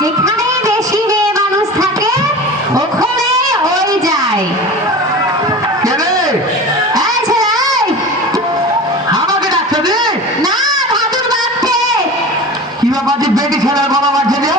যেখানে বেশি মেয়ে মানুষ থাকে ওখানে হয়ে যায়। আমাকে ডাকতে দে না ভাদুর বাপকে। কি বাবা যে বেটি ছেলের বাবা বাচ্চা দিয়ে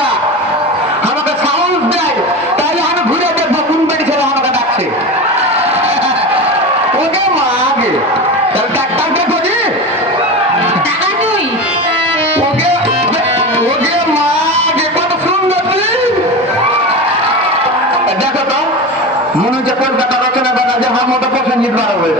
ওকে মা আগে। তাহলে ডাক্তারকে খোঁজি? দেখো তো মনে হচ্ছে কলকাতা রচনা বানা যে আমার মতো পছন্দ করা হবে